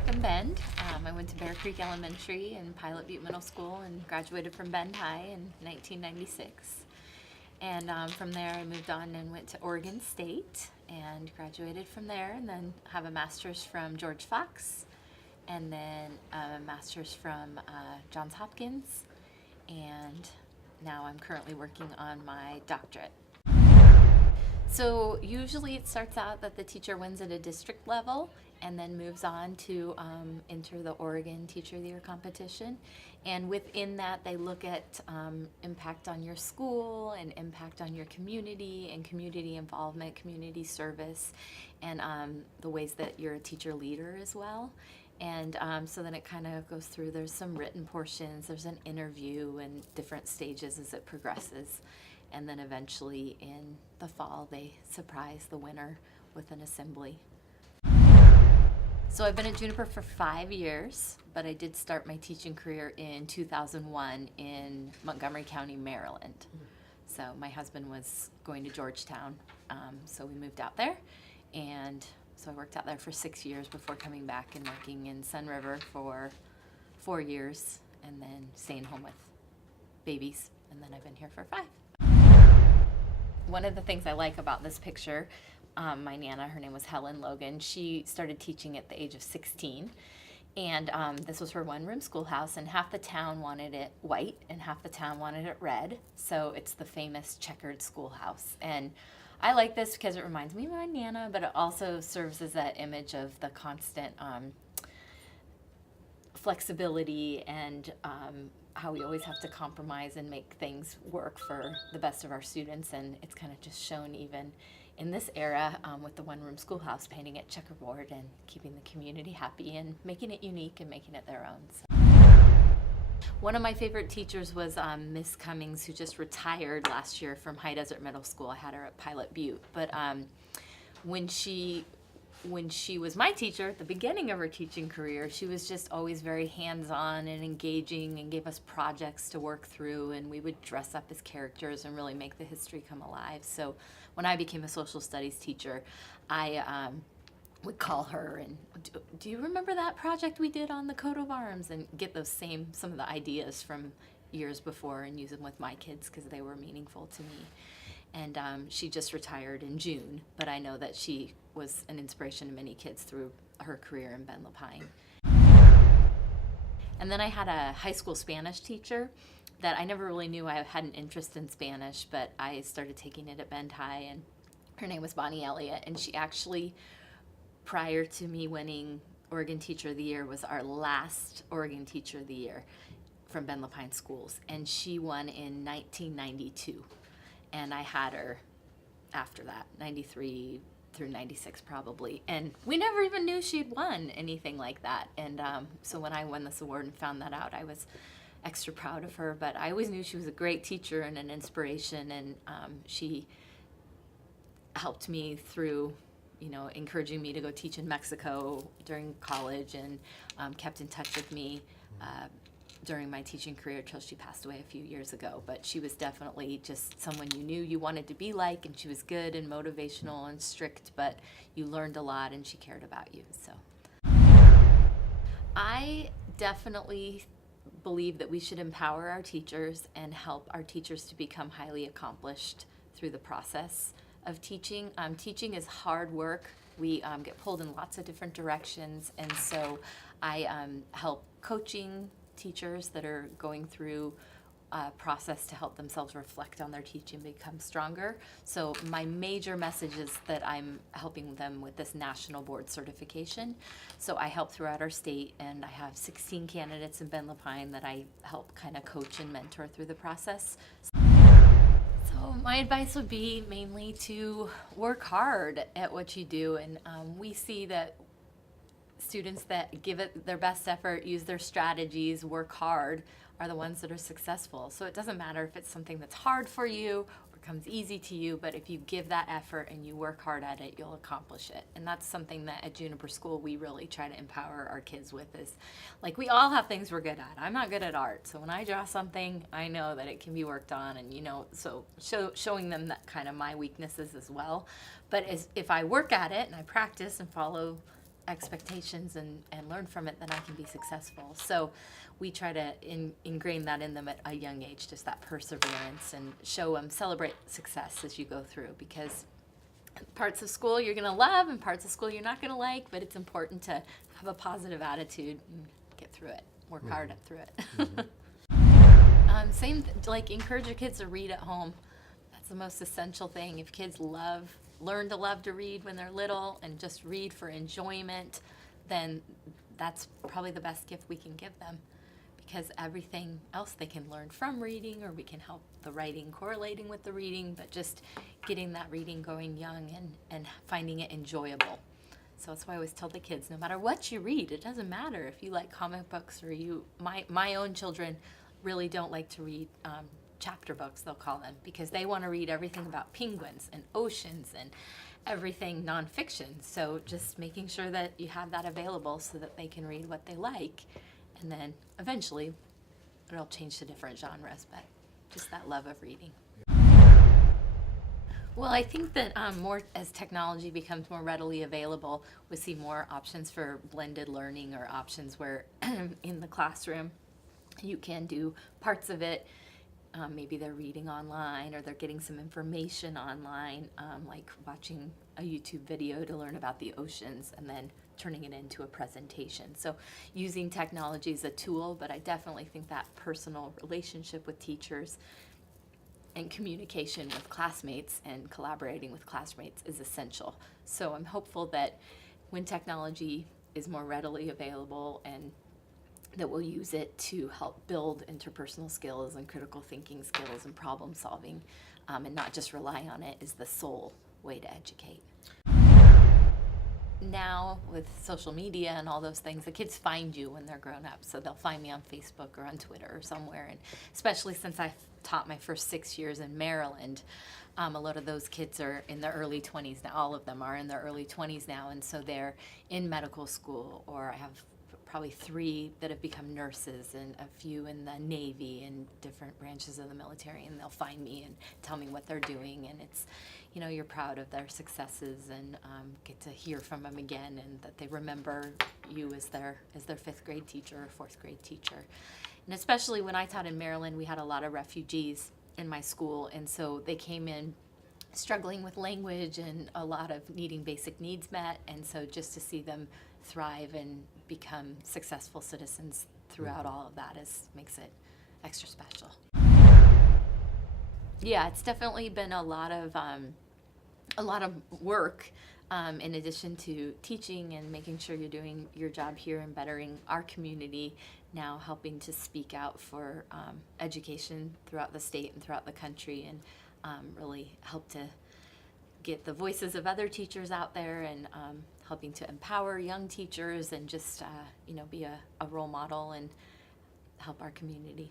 up in Bend. I went to Bear Creek Elementary and Pilot Butte Middle School and graduated from Bend High in 1996. And from there I moved on and went to Oregon State and graduated from there, and then have a master's from George Fox, and then a master's from Johns Hopkins, and now I'm currently working on my doctorate. So usually it starts out that the teacher wins at a district level and then moves on to enter the Oregon Teacher of the Year competition. And within that, they look at impact on your school and impact on your community and community involvement, community service, and the ways that you're a teacher leader as well. And so then it kind of goes through, there's some written portions, there's an interview and different stages as it progresses. And then eventually in the fall, they surprise the winner with an assembly. So I've been at Juniper for 5 years, but I did start my teaching career in 2001 in Montgomery County, Maryland. So my husband was going to Georgetown, so we moved out there. And so I worked out there for 6 years before coming back and working in Sun River for 4 years, and then staying home with babies, and then I've been here for 5. One of the things I like about this picture, my Nana, her name was Helen Logan, she started teaching at the age of 16. And this was her one-room schoolhouse, and half the town wanted it white and half the town wanted it red. So it's the famous checkered schoolhouse. And I like this because it reminds me of my Nana, but it also serves as that image of the constant flexibility and how we always have to compromise and make things work for the best of our students. And it's kind of just shown even in this era with the one-room schoolhouse, painting it checkerboard and keeping the community happy and making it unique and making it their own. So. One of my favorite teachers was Miss Cummings, who just retired last year from High Desert Middle School. I had her at Pilot Butte, but when she was my teacher at the beginning of her teaching career, she was just always very hands-on and engaging and gave us projects to work through, and we would dress up as characters and really make the history come alive. So when I became a social studies teacher, I would call her and, do you remember that project we did on the coat of arms? And get some of the ideas from years before and use them with my kids because they were meaningful to me. And she just retired in June, but I know that she was an inspiration to many kids through her career in Ben Lapine. And then I had a high school Spanish teacher that I never really knew I had an interest in Spanish, but I started taking it at Bend High, and her name was Bonnie Elliott, and she actually, prior to me winning Oregon Teacher of the Year, was our last Oregon Teacher of the Year from Ben Lapine schools, and she won in 1992. And I had her after that, 93 through 96 probably. And we never even knew she'd won anything like that. And so when I won this award and found that out, I was extra proud of her. But I always knew she was a great teacher and an inspiration. And she helped me through, encouraging me to go teach in Mexico during college, and kept in touch with me during my teaching career till she passed away a few years ago. But she was definitely just someone you knew you wanted to be like, and she was good and motivational and strict, but you learned a lot and she cared about you. So I definitely believe that we should empower our teachers and help our teachers to become highly accomplished through the process of teaching. Teaching is hard work. We get pulled in lots of different directions, and so I help coaching teachers that are going through a process to help themselves reflect on their teaching, become stronger. So my major message is that I'm helping them with this national board certification. So I help throughout our state, and I have 16 candidates in Ben Lapine that I help kind of coach and mentor through the process. So my advice would be mainly to work hard at what you do, and we see that students that give it their best effort, use their strategies, work hard, are the ones that are successful. So it doesn't matter if it's something that's hard for you or comes easy to you, but if you give that effort and you work hard at it, you'll accomplish it. And that's something that at Juniper School we really try to empower our kids with, is like, we all have things we're good at. I'm not good at art, so when I draw something, I know that it can be worked on, and so showing them that kind of my weaknesses as well. But if I work at it and I practice and follow expectations and learn from it, then I can be successful. So we try to ingrain that in them at a young age, just that perseverance, and show them, celebrate success as you go through, because parts of school you're going to love and parts of school you're not going to like, but it's important to have a positive attitude and get through it, work hard through it. Like encourage your kids to read at home. That's the most essential thing. If kids learn to love to read when they're little and just read for enjoyment, then that's probably the best gift we can give them, because everything else they can learn from reading, or we can help the writing correlating with the reading, but just getting that reading going young and finding it enjoyable. So that's why I always tell the kids, no matter what you read, it doesn't matter if you like comic books or my own children really don't like to read chapter books, they'll call them, because they want to read everything about penguins and oceans and everything nonfiction. So just making sure that you have that available so that they can read what they like, and then eventually it'll change to different genres, but just that love of reading. Well, I think that more as technology becomes more readily available, we see more options for blended learning, or options where in the classroom you can do parts of it. Maybe they're reading online, or they're getting some information online, like watching a YouTube video to learn about the oceans and then turning it into a presentation. So using technology as a tool, but I definitely think that personal relationship with teachers and communication with classmates and collaborating with classmates is essential. So I'm hopeful that when technology is more readily available, and that we'll use it to help build interpersonal skills and critical thinking skills and problem solving, and not just rely on it as the sole way to educate. Now with social media and all those things, the kids find you when they're grown up, so they'll find me on Facebook or on Twitter or somewhere. And especially since I taught my first 6 years in Maryland, a lot of those kids are in their early 20s now. All of them are in their early 20s now, and so they're in medical school, or I have probably 3 that have become nurses, and a few in the Navy and different branches of the military, and they'll find me and tell me what they're doing, and it's, you're proud of their successes, and get to hear from them again, and that they remember you as their 5th grade teacher or 4th grade teacher. And especially when I taught in Maryland, we had a lot of refugees in my school, and so they came in struggling with language and a lot of needing basic needs met, and so just to see them thrive and become successful citizens throughout all of that makes it extra special. Yeah, it's definitely been a lot of work, in addition to teaching and making sure you're doing your job here and bettering our community. Now helping to speak out for education throughout the state and throughout the country, and really help to get the voices of other teachers out there, and helping to empower young teachers, and just be a role model and help our community.